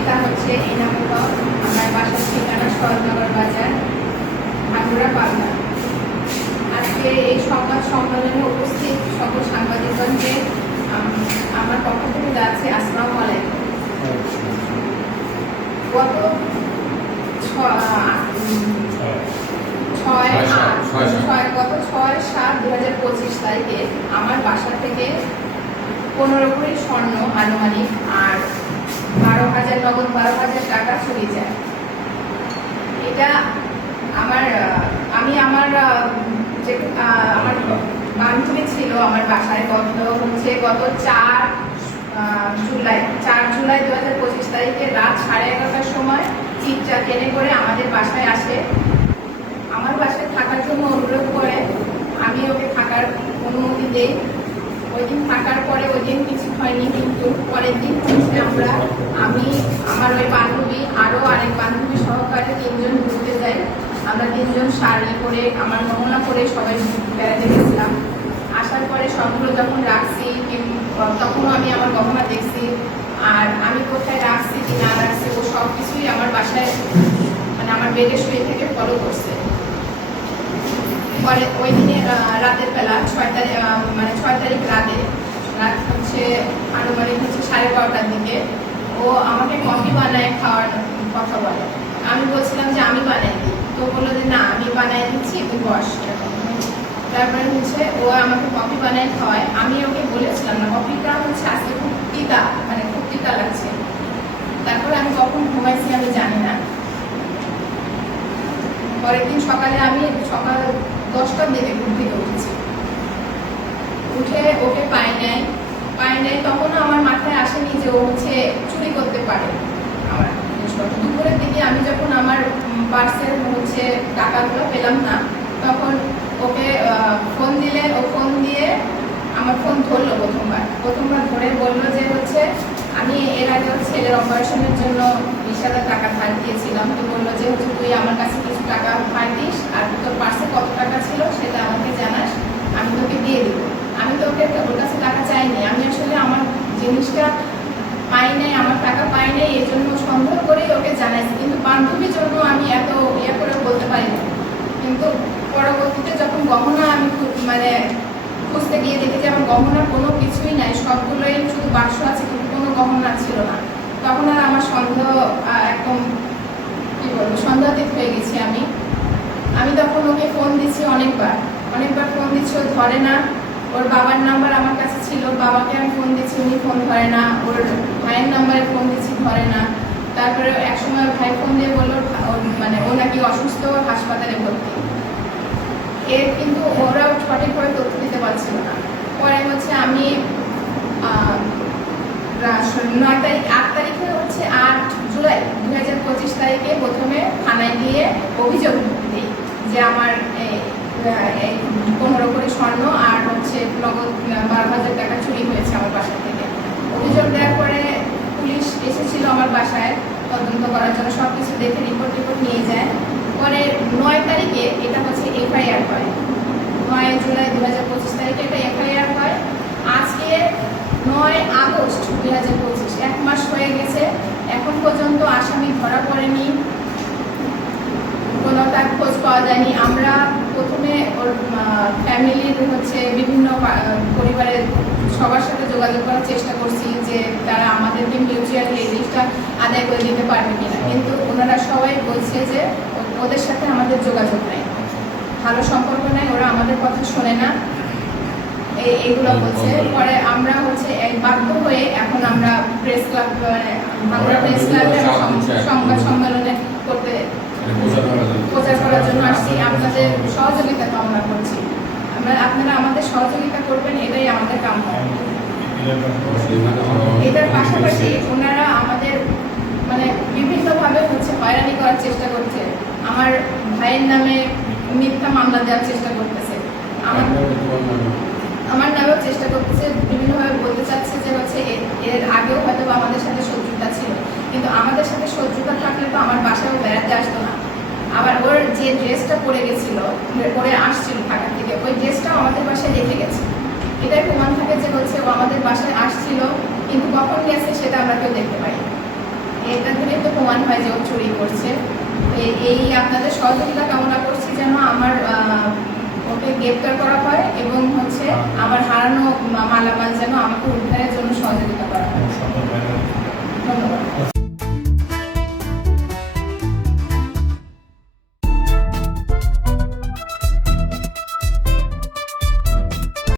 পিতা হচ্ছে এনামুল হক আমার বাসার ঠিকানা শরৎনগর বাজার ভাঙ্গুরা পাবনা। আজকে এই সংবাদ সম্মেলনে উপস্থিত সকল সাংবাদিকগণকে আমার পক্ষ থেকে যাচ্ছে আসসালামু আলাইকুম। গত ছয় গত ছয় সাত দু হাজার পঁচিশ তারিখে আমার বাসা থেকে পনেরো ভরি স্বর্ণ আনুমানিক আর বারো হাজার নগদ বারো হাজার টাকা চুরি যায়, এটা আমার আমি আমার যে আমার বান্ধবী ছিল, আমার বাসায় গত হচ্ছে গত চার জুলাই চার জুলাই দু হাজার পঁচিশ তারিখে রাত সাড়ে এগারোটার সময় চিপচা ট্রেনে করে আমাদের বাসায় আসে। আমার বাসায় থাকার জন্য অনুরোধ করে, আমি ওকে থাকার অনুমতি দেই। ওই থাকার পরে ওই দিন কিছু হয়নি, কিন্তু পরের দিন হচ্ছে আমরা, আমি, আমার ওই বান্ধবী, আরও আরেক বান্ধবী সহকারে তিনজন ঘুরতে যাই। আমরা তিনজন শাড়ি করে আমার নমুনা করে সবাই বেড়াতে গেছিলাম। আসার পরে সবগুলো যখন রাখছি তখনও আমি আমার গহনা দেখছি, আর আমি কোথায় রাখছি, কি না রাখছি, ও সব কিছুই আমার বাসায় মানে আমার বেডে শুয়ে থেকে ফলো করছে। পরে ওই দিনে রাতের বেলা, ছয় তারিখ মানে ছয় তারিখ রাতে, রাত হচ্ছে আনুমানিক হচ্ছে সাড়ে বারোটার দিকে, ও আমাকে কফি বানায় খাওয়ার কথা বলে। আমি বলছিলাম যে আমি বানাই দিই। তো বলল যে না, আমি বানাই দিচ্ছি, তুই বস। তারপরে হচ্ছে ও আমাকে কফি বানায় খাওয়ায়। আমি ওকে বলেছিলাম না, কফিটা হচ্ছে আজকে খুব তিতা মানে খুব তিতা লাগছে। তারপরে আমি কখন ঘুমাইছি আমি জানি না। পরের দিন সকালে আমি সকাল দিকে ঘুম থেকে উঠেছি। উঠে ওকে পাই নাই। পাই নাই, তখনও আমার মাথায় আসেনি যে ও হচ্ছে চুরি করতে পারে। আমার জিনিসপত্র। দুপুরের দিকে আমি যখন আমার পার্সেল হচ্ছে টাকাগুলো পেলাম না, তখন ওকে ফোন দিলে, ও ফোন দিয়ে আমার ফোন ধরলো প্রথমবার। প্রথমবার ধরে বলল যে হচ্ছে, আমি এর আগেও ছেলের অপারেশনের জন্য বিশ টাকা ধার দিয়েছিলাম। তো বলল যে হচ্ছে, তুই আমার কাছে কিছু টাকা ধার দিস, আর তোর পার্সে কত টাকা ছিল সেটা আমাকে জানাস আমি তোকে দিয়ে দিব আমি তো ওকে ওর কাছে টাকা চাইনি আমি আসলে আমার জিনিসটা পাই নাই আমার টাকা পাই নাই এই জন্য সন্দেহ করেই ওকে জানাইছি কিন্তু বান্ধবীর জন্য আমি এত ইয়ে করে বলতে পারি না কিন্তু পরবর্তীতে যখন গহনা আমি খু- মানে খুঁজতে গিয়ে যে কোনো কিছুই নাই, সবগুলোই শুধু বাক্স আছে কিন্তু কোনো গহনা ছিল না। তখন আর আমার সন্দেহ একদম, কি বলব, সন্দেহাতীত হয়ে গেছি আমি। আমি তখন ওকে ফোন দিচ্ছি অনেকবার। অনেকবার ফোন দিচ্ছি, ও ধরে না। ওর বাবার নাম্বার আমার কাছে ছিল। বাবাকে আমি ফোন দিচ্ছি, উনি ফোন ধরে না। ওর ভাইয়ের নাম্বারে ফোন দিচ্ছি, ধরে না। তারপরে এক সময় ওর ভাই ফোন দিয়ে বলল ওর- মানে ও নাকি অসুস্থ হাসপাতালে ভর্তি। এর কিন্তু ওরাও সঠিকভাবে তথ্য দিতে পারছিল না। পরে হচ্ছে আমি নয় তারিখ, আট তারিখে হচ্ছে আট জুলাই দু হাজার পঁচিশ তারিখে প্রথমে থানায় গিয়ে অভিযোগ দিই যে আমার পনেরো করে স্বর্ণ আর হচ্ছে নগদ বারো হাজার টাকা চুরি হয়েছে আমার বাসা থেকে। অভিযোগ দেওয়ার পরে পুলিশ এসেছিল আমার বাসায়, তদন্ত করার জন্য সব কিছু দেখে রিপোর্ট টিপোর্ট নিয়ে যায়। পরে নয় তারিখে এটা হচ্ছে এফআইআর হয়। নয় জুলাই দু হাজার পঁচিশ তারিখে একটা এফআইআর নয় আগস্ট দু হাজার পঁচিশ, এক মাস হয়ে গেছে। এখন পর্যন্ত আসামি ধরা পড়েনি। কোনো তার খোঁজ পাওয়া যায়নি। আমরা প্রথমে ওর ফ্যামিলির হচ্ছে বিভিন্ন পরিবারের সবার সাথে যোগাযোগ করার চেষ্টা করছি যে তারা আমাদেরকে মিউচুয়ালি এই জিনিসটা আদায় করে দিতে পারবে কিনা। কিন্তু ওনারা সবাই বলছে যে ওদের সাথে আমাদের যোগাযোগ নেই। ভালো সম্পর্ক নেই, ওরা আমাদের কথা শোনে না। এই এগুলো বলছে পরে আমরা হচ্ছে বাধ্য হয়ে এখন আমরা প্রেস ক্লাব মানে আমরা প্রেস ক্লাবে সংবাদ সম্মেলনে করতে প্রচার করার জন্য। আসছি। আপনাদের সহযোগিতা কামনা করছি। আমরা আপনারা আমাদের সহযোগিতা করবেন এটাই আমাদের কাম্য। এটার পাশাপাশি ওনারা আমাদের মানে বিভিন্নভাবে হচ্ছে হয়রানি করার চেষ্টা করছে। আমার ভাইয়ের নামে মিথ্যা মামলা দেওয়ার চেষ্টা করতেছে। আমার আমার নামেও চেষ্টা করতেছে, বিভিন্নভাবে বলতে চাচ্ছে যে হচ্ছে এর- আগেও হয়তো আমাদের সাথে শত্রুতা ছিল। কিন্তু আমাদের সাথে শত্রুতা থাকলে তো আমার বাসায়ও বেড়াতে আসতো না। আবার ওর যে ড্রেসটা পরে গেছিল, পরে আসছিল ঢাকা থেকে, ওই ড্রেসটাও আমাদের বাসায় রেখে গেছে। এটাই প্রমাণ থাকে যে হচ্ছে ও আমাদের বাসায় আসছিল, কিন্তু কখন গেছে সেটা আমরা কেউ দেখতে পাই এটা প্রমাণ হয় যে ও চুরি করছে। এই- আপনাদের সহযোগিতা কামনা করছি যেন আমার ওকে গ্রেপ্তার করা হয় এবং হচ্ছে আমার হারানো মালামাল যেন আমাকে উদ্ধারের জন্য সহযোগিতা করা হয়। ধন্যবাদ।